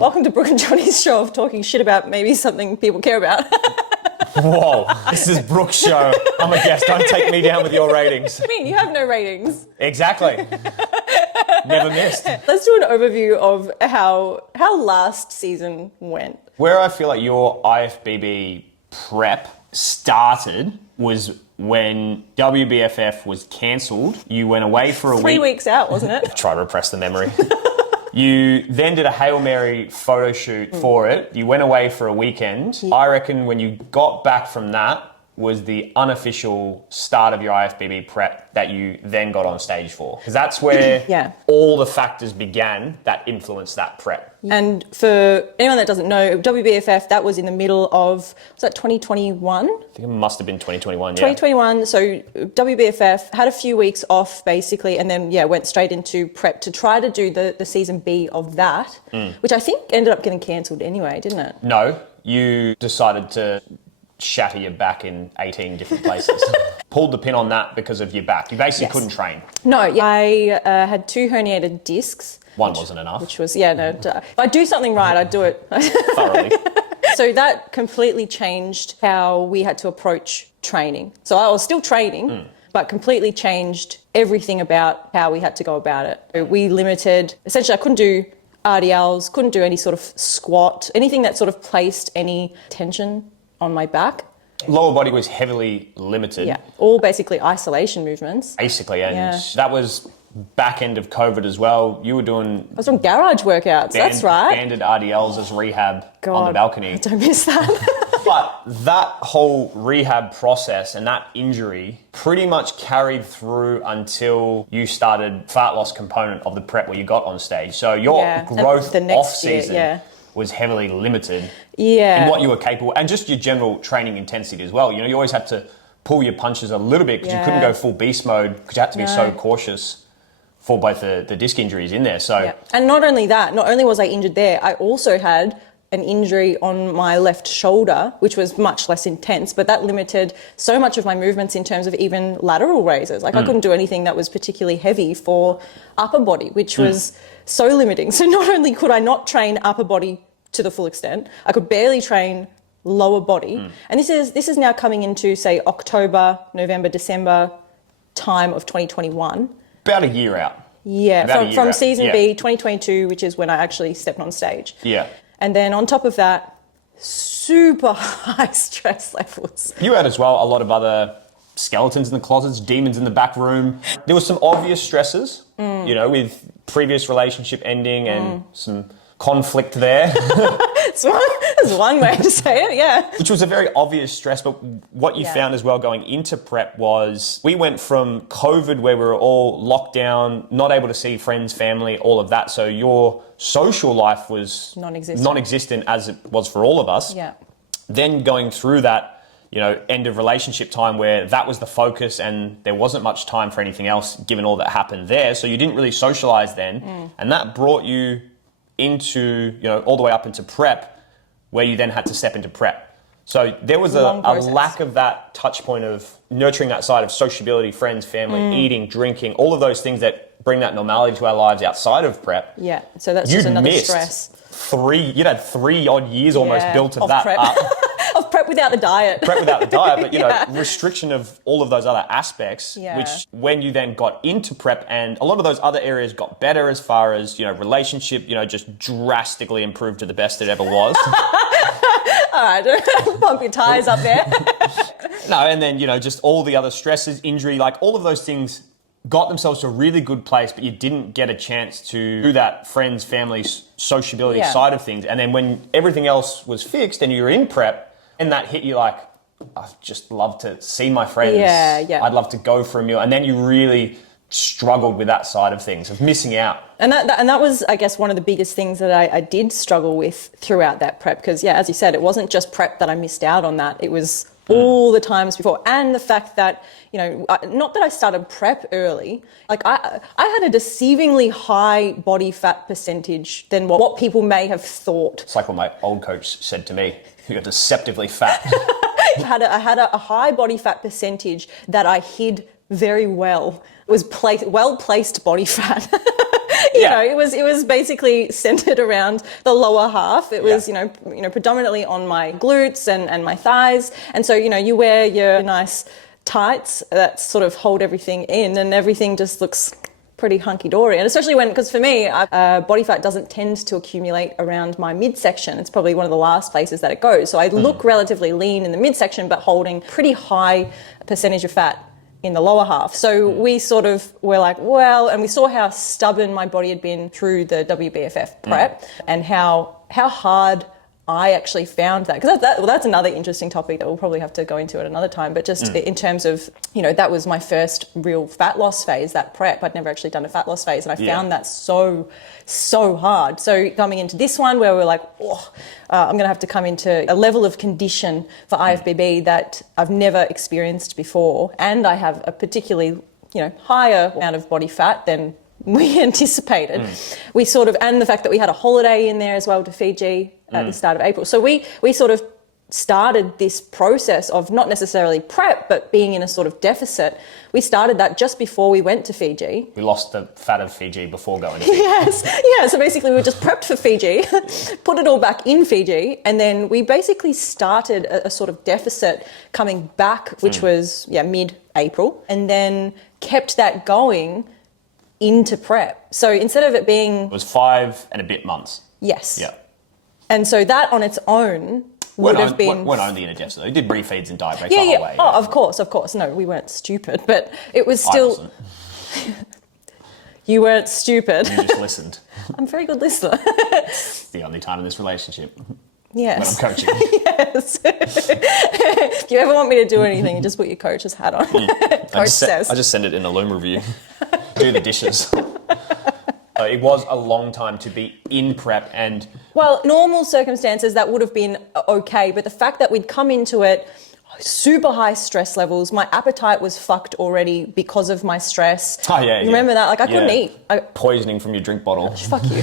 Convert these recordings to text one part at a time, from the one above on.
Welcome to Brooke and Johnny's show of talking shit about maybe something people care about. Whoa, this is Brooke's show. I'm a guest. Don't take me down with your ratings. I mean, you have no ratings. Exactly. Never missed. Let's do an overview of how last season went. Where I feel like your IFBB prep started was when WBFF was cancelled. You went away for a week. 3 weeks out, wasn't it? Try to repress the memory. You then did a Hail Mary photo shoot for it. You went away for a weekend. I reckon when you got back from that was the unofficial start of your IFBB prep that you then got on stage for. Because that's where all the factors began that influenced that prep. And for anyone that doesn't know, WBFF, that was in the middle of, was that 2021? I think it must have been 2021, 2021, so WBFF had a few weeks off basically and then, went straight into prep to try to do the Season B of that, which I think ended up getting cancelled anyway, didn't it? No, you decided to shatter your back in 18 different places. Pulled the pin on that because of your back. You basically couldn't train. No, I had 2 herniated discs. One wasn't enough. Which was, if I do something right, I do it. Thoroughly. So that completely changed how we had to approach training. So I was still training, but completely changed everything about how we had to go about it. We limited, essentially I couldn't do RDLs, couldn't do any sort of squat, anything that sort of placed any tension on my back. Lower body was heavily limited. Yeah, all basically isolation movements. Basically, and that was back end of COVID as well. You were doing... I was doing garage workouts, that's right. Banded RDLs as rehab on the balcony. I don't miss that. But that whole rehab process and that injury pretty much carried through until you started fat loss component of the prep where you got on stage. So your growth off-season was heavily limited in what you were capable, and just your general training intensity as well. You know, you always had to pull your punches a little bit because you couldn't go full beast mode because you had to be so cautious for both the disc injuries in there. So, and not only that, not only was I injured there, I also had an injury on my left shoulder, which was much less intense, but that limited so much of my movements in terms of even lateral raises. Like I couldn't do anything that was particularly heavy for upper body, which was so limiting. So not only could I not train upper body to the full extent, I could barely train lower body. And this is now coming into, say, October, November, December time of 2021. About a year out. Yeah, from Season B 2022, which is when I actually stepped on stage. Yeah. And then on top of that, super high stress levels. You had as well a lot of other skeletons in the closets, demons in the back room. There were some obvious stresses, you know, with previous relationship ending and some conflict there. That's one way to say it, yeah. Which was a very obvious stress, but what you found as well going into prep was we went from COVID where we were all locked down, not able to see friends, family, all of that. So your social life was non-existent as it was for all of us. Yeah. Then going through that, you know, end of relationship time where that was the focus and there wasn't much time for anything else given all that happened there. So you didn't really socialize then. And that brought you into, you know, all the way up into prep where you then had to step into prep. So there was a lack of that touch point of nurturing that side of sociability, friends, family, eating, drinking, all of those things that bring that normality to our lives outside of prep. Yeah, so that's just another stress. You'd had 3 odd years almost built of that prep. up. Of prep without the diet. Prep without the diet, but you know, restriction of all of those other aspects, which when you then got into prep and a lot of those other areas got better as far as, you know, relationship, you know, just drastically improved to the best it ever was. All right, pump your tires up there. No, and then, you know, just all the other stresses, injury, like all of those things got themselves to a really good place, but you didn't get a chance to do that friends, family, sociability side of things. And then when everything else was fixed and you were in prep, and that hit you like, I'd just love to see my friends. I'd love to go for a meal. And then you really struggled with that side of things, of missing out. And that was, I guess, one of the biggest things that I did struggle with throughout that prep. Because, as you said, it wasn't just prep that I missed out on that. It was all the times before. And the fact that, you know, not that I started prep early. Like, I had a deceivingly high body fat percentage than what people may have thought. It's like what my old coach said to me. You're deceptively fat. I had a high body fat percentage that I hid very well. It was well-placed body fat. You know, it was basically centered around the lower half. It was, you know, predominantly on my glutes and my thighs. And so, you know, you wear your nice tights that sort of hold everything in, and everything just looks pretty hunky-dory. And especially because for me, body fat doesn't tend to accumulate around my midsection. It's probably one of the last places that it goes. So I look relatively lean in the midsection, but holding pretty high percentage of fat in the lower half. So we sort of were like, well, and we saw how stubborn my body had been through the WBFF prep and how hard I actually found that. Because that's another interesting topic that we'll probably have to go into at another time. But just in terms of, you know, that was my first real fat loss phase, that prep. I'd never actually done a fat loss phase. And I found that so hard. So coming into this one where we're like, I'm going to have to come into a level of condition for IFBB that I've never experienced before. And I have a particularly, you know, higher amount of body fat than we anticipated. We sort of, and the fact that we had a holiday in there as well to Fiji at the start of April. So we sort of started this process of not necessarily prep, but being in a sort of deficit. We started that just before we went to Fiji. We lost the fat of Fiji before going to Fiji. Yes, yeah. So basically we were just prepped for Fiji, put it all back in Fiji, and then we basically started a sort of deficit coming back, which was mid-April, and then kept that going into prep. So instead of it being... It was 5 and a bit months. Yes. Yeah. And so that on its own would have been... Weren't only in a deficit. We did refeeds and diet breaks the whole way. Oh, of course. No, we weren't stupid, but it was still... I wasn't. You weren't stupid. You just listened. I'm a very good listener. It's the only time in this relationship. Yes. When I'm coaching. Yes. If you ever want me to do anything, you just put your coach's hat on. Coach says. I just send it in a Loom review. Do the dishes. It was a long time to be in prep and... Well, normal circumstances, that would have been okay. But the fact that we'd come into it, super high stress levels, my appetite was fucked already because of my stress. Oh, yeah. Remember that? Like, I couldn't eat. Poisoning from your drink bottle. Fuck you.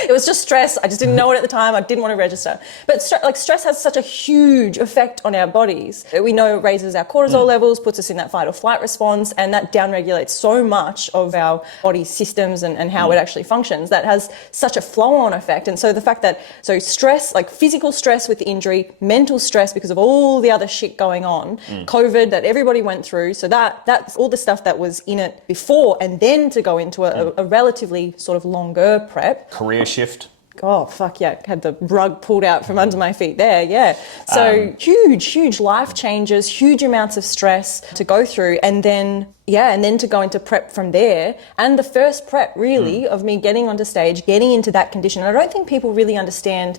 It was just stress. I just didn't know it at the time. I didn't want to register. But stress has such a huge effect on our bodies. We know it raises our cortisol levels, puts us in that fight or flight response, and that downregulates so much of our body systems and how it actually functions. That has such a flow-on effect. And so the fact that, stress, like physical stress with the injury, mental stress because of all the other shit going on, COVID that everybody went through. So that's all the stuff that was in it before, and then to go into a relatively sort of longer prep. Career shift. Oh, fuck yeah. Had the rug pulled out from under my feet there, yeah. So huge life changes, huge amounts of stress to go through, and then to go into prep from there. And the first prep really of me getting onto stage, getting into that condition. I don't think people really understand,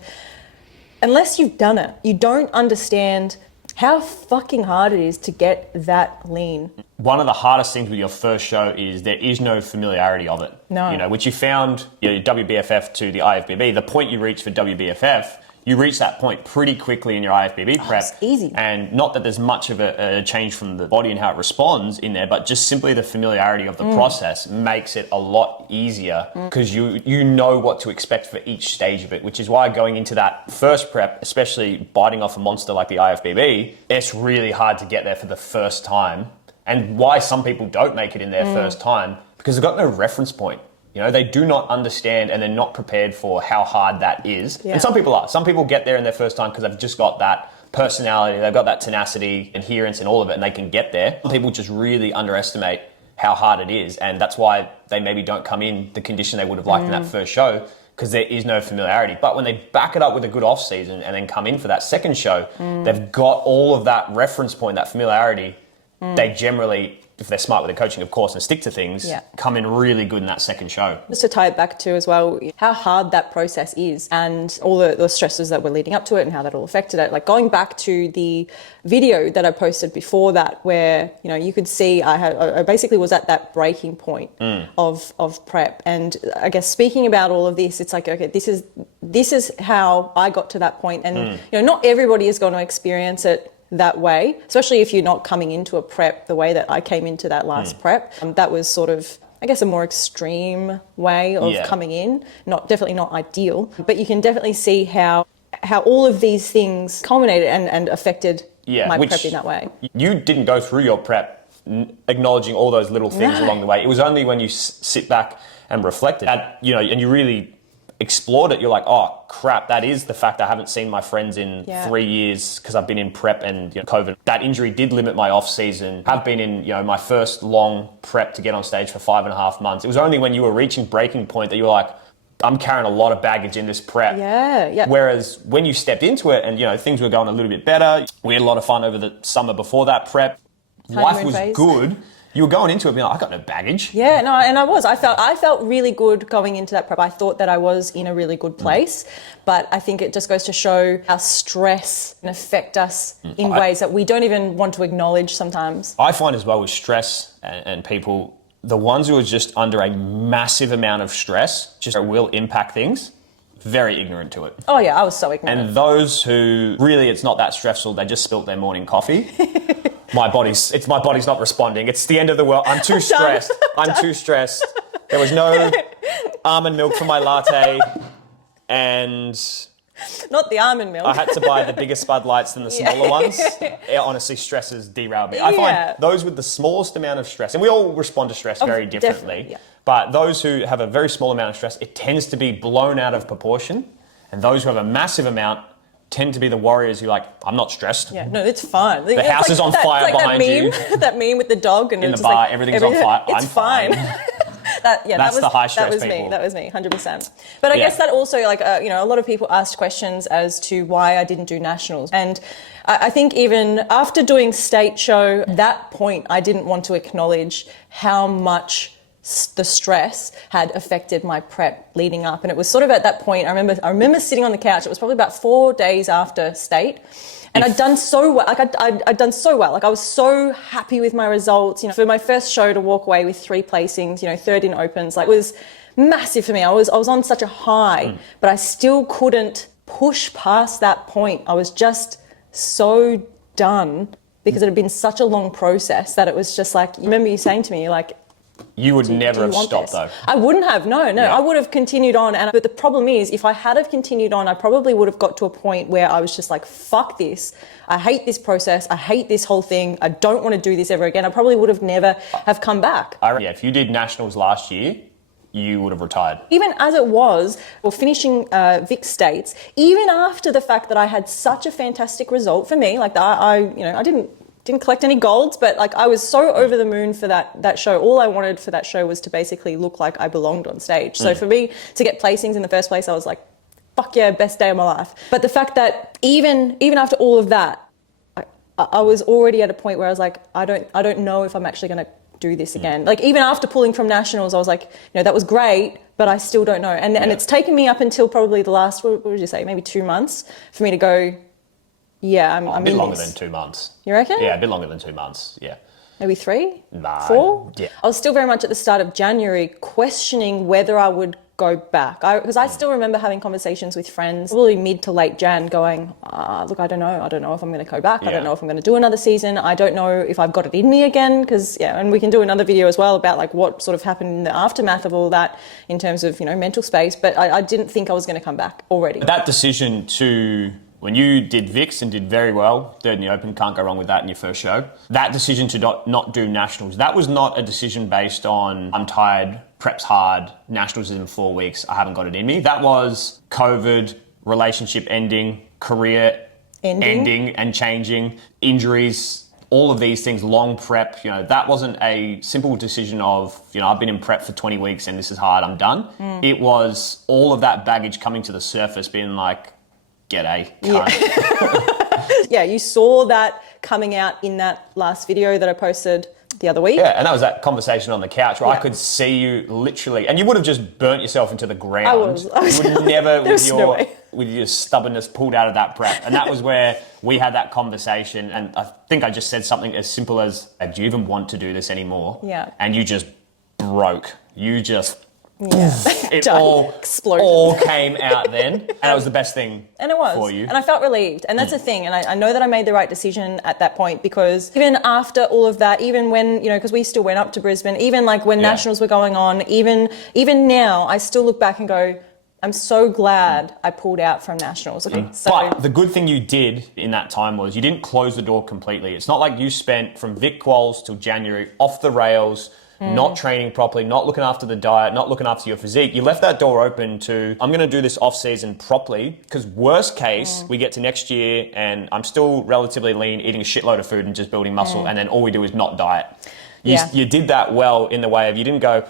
unless you've done it, you don't understand how fucking hard it is to get that lean. One of the hardest things with your first show is there is no familiarity of it. No. You know, which you found, your WBFF to the IFBB, the point you reach for WBFF, you reach that point pretty quickly in your IFBB prep. It's easy. And not that there's much of a change from the body and how it responds in there, but just simply the familiarity of the process makes it a lot easier because you know what to expect for each stage of it, which is why going into that first prep, especially biting off a monster like the IFBB, it's really hard to get there for the first time. And why some people don't make it in their first time, because they've got no reference point. You know, they do not understand and they're not prepared for how hard that is. Yeah. And some people are. Some people get there in their first time because they've just got that personality, they've got that tenacity, adherence and all of it, and they can get there. Some people just really underestimate how hard it is, and that's why they maybe don't come in the condition they would have liked in that first show, because there is no familiarity. But when they back it up with a good off season and then come in for that second show, they've got all of that reference point, that familiarity. They generally, if they're smart with their coaching, of course, and stick to things, come in really good in that second show. Just to tie it back to as well, how hard that process is and all the stresses that were leading up to it and how that all affected it. Like going back to the video that I posted before that, where, you know, you could see I basically was at that breaking point of prep. And I guess speaking about all of this, it's like, okay, this is how I got to that point. And, you know, not everybody is going to experience it that way, especially if you're not coming into a prep the way that I came into that last prep. That was sort of, I guess, a more extreme way of coming in. Definitely not ideal, but you can definitely see how all of these things culminated and affected my prep in that way. You didn't go through your prep acknowledging all those little things along the way. It was only when you sit back and reflected. And you really explored it. You're like, oh crap, that is the fact I haven't seen my friends in 3 years because I've been in prep and COVID. That injury did limit my off season. I've been in my first long prep to get on stage for 5.5 months. It was only when you were reaching breaking point that you were like, I'm carrying a lot of baggage in this prep. Yeah. Whereas when you stepped into it and things were going a little bit better, we had a lot of fun over the summer before that prep. Life was good. You were going into it being like, I got no baggage. Yeah, no, and I felt really good going into that prep. I thought that I was in a really good place, but I think it just goes to show how stress can affect us in ways that we don't even want to acknowledge sometimes. I find as well with stress and people, the ones who are just under a massive amount of stress just will impact things. Very ignorant to it. Oh yeah, I was so ignorant. And those who really it's not that stressful, they just spilt their morning coffee. My body's not responding. It's the end of the world. I'm too stressed. I'm too stressed. There was no almond milk for my latte, and not the almond milk. I had to buy the bigger Spud Lights than the smaller ones. It honestly, stress has derailed me. I find those with the smallest amount of stress, and we all respond to stress very differently, but those who have a very small amount of stress, it tends to be blown out of proportion, and those who have a massive amount tend to be the warriors who like, I'm not stressed. Yeah, no, it's fine. The house is on fire behind you. That meme with the dog and in it's the bar, like, everything's on fire. It's fine. That's the high stress people. That was me, 100%. But I guess that also, like, a lot of people asked questions as to why I didn't do nationals. And I think even after doing state show, that point, I didn't want to acknowledge how much the stress had affected my prep leading up. And it was sort of at that point, I remember sitting on the couch. It was probably about 4 days after state. And I'd done so well. Like I'd done so well. Like I was so happy with my results. For my first show to walk away with 3 placings, third in opens, like it was massive for me. I was on such a high, but I still couldn't push past that point. I was just so done because it had been such a long process that it was just like, I remember you saying to me, like, you would never have stopped though. I wouldn't have, no. Yeah. I would have continued on. But the problem is, if I had have continued on, I probably would have got to a point where I was just like, fuck this. I hate this process. I hate this whole thing. I don't want to do this ever again. I probably would have never have come back. If you did nationals last year, you would have retired. Even as it was, or finishing Vic States, even after the fact that I had such a fantastic result for me, like I didn't collect any golds, but like I was so over the moon for that show. All I wanted for that show was to basically look like I belonged on stage. So for me to get placings in the first place, I was like, fuck yeah, best day of my life. But the fact that even after all of that, I was already at a point where I was like, I don't know if I'm actually going to do this again. Like even after pulling from nationals, I was like, that was great, but I still don't know. And it's taken me up until probably the last, what would you say, maybe 2 months for me to go, yeah, I'm a bit in longer this. than 2 months. You reckon? Yeah, a bit longer than 2 months. Yeah. Maybe 3? Nah, 4? Yeah. I was still very much at the start of January questioning whether I would go back. Because I still remember having conversations with friends, probably mid to late Jan, going, look, I don't know. I don't know if I'm going to go back. I don't know if I'm going to do another season. I don't know if I've got it in me again. Because, and we can do another video as well about like what sort of happened in the aftermath of all that in terms of, mental space. But I didn't think I was going to come back already. That decision to... When you did VIX and did very well, third in the Open, can't go wrong with that in your first show. That decision to not do nationals, that was not a decision based on, I'm tired, prep's hard, nationals is in 4 weeks, I haven't got it in me. That was COVID, relationship ending, career ending and changing, injuries, all of these things, long prep. That wasn't a simple decision of, I've been in prep for 20 weeks and this is hard, I'm done. It was all of that baggage coming to the surface, being like, g'day, cunt. Yeah, you saw that coming out in that last video that I posted the other week. Yeah, and that was that conversation on the couch where I could see you literally, and you would have just burnt yourself into the ground. I was. You would never, with your stubbornness, pulled out of that prep. And that was where we had that conversation. And I think I just said something as simple as, do you even want to do this anymore? Yeah. And you just broke. You just... Yeah. It all came out then, and it was the best thing and it was. For you. And I felt relieved. And that's the thing. And I know that I made the right decision at that point, because even after all of that, even when, because we still went up to Brisbane, even like when nationals were going on, even now, I still look back and go, I'm so glad I pulled out from nationals. Okay, but the good thing you did in that time was you didn't close the door completely. It's not like you spent from Vic Quals till January off the rails, not training properly, not looking after the diet, not looking after your physique. You left that door open to, I'm going to do this off season properly, because worst case, we get to next year and I'm still relatively lean, eating a shitload of food and just building muscle. And then all we do is not diet. You did that well in the way of, you didn't go,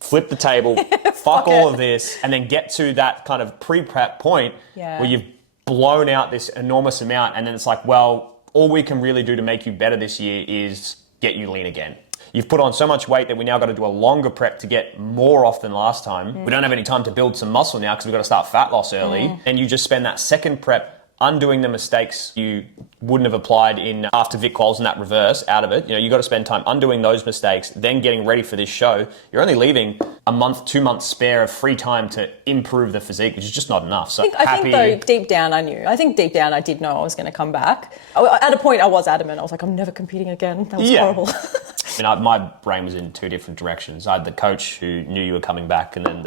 flip the table, fuck all of this, and then get to that kind of pre-prep point where you've blown out this enormous amount, and then it's like, well, all we can really do to make you better this year is get you lean again. You've put on so much weight that we now got to do a longer prep to get more off than last time. We don't have any time to build some muscle now because we've got to start fat loss early. And you just spend that second prep undoing the mistakes you wouldn't have applied in after Vic Quals and that reverse out of it. You know, you got to spend time undoing those mistakes, then getting ready for this show. You're only leaving a month, 2 months spare of free time to improve the physique, which is just not enough. So I think though, deep down I knew. I think deep down I did know I was going to come back. At a point I was adamant. I was like, I'm never competing again. That was horrible. I mean, my brain was in two different directions. I had the coach who knew you were coming back, and then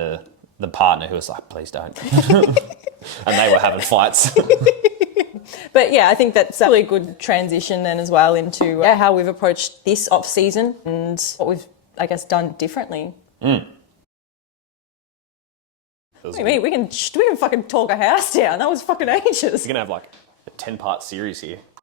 the partner who was like, please don't. And they were having fights. But yeah, I think that's a really good transition then as well into how we've approached this off season and what we've, I guess, done differently. We can fucking talk a house down. That was fucking ages. We're gonna have like a 10-part series here.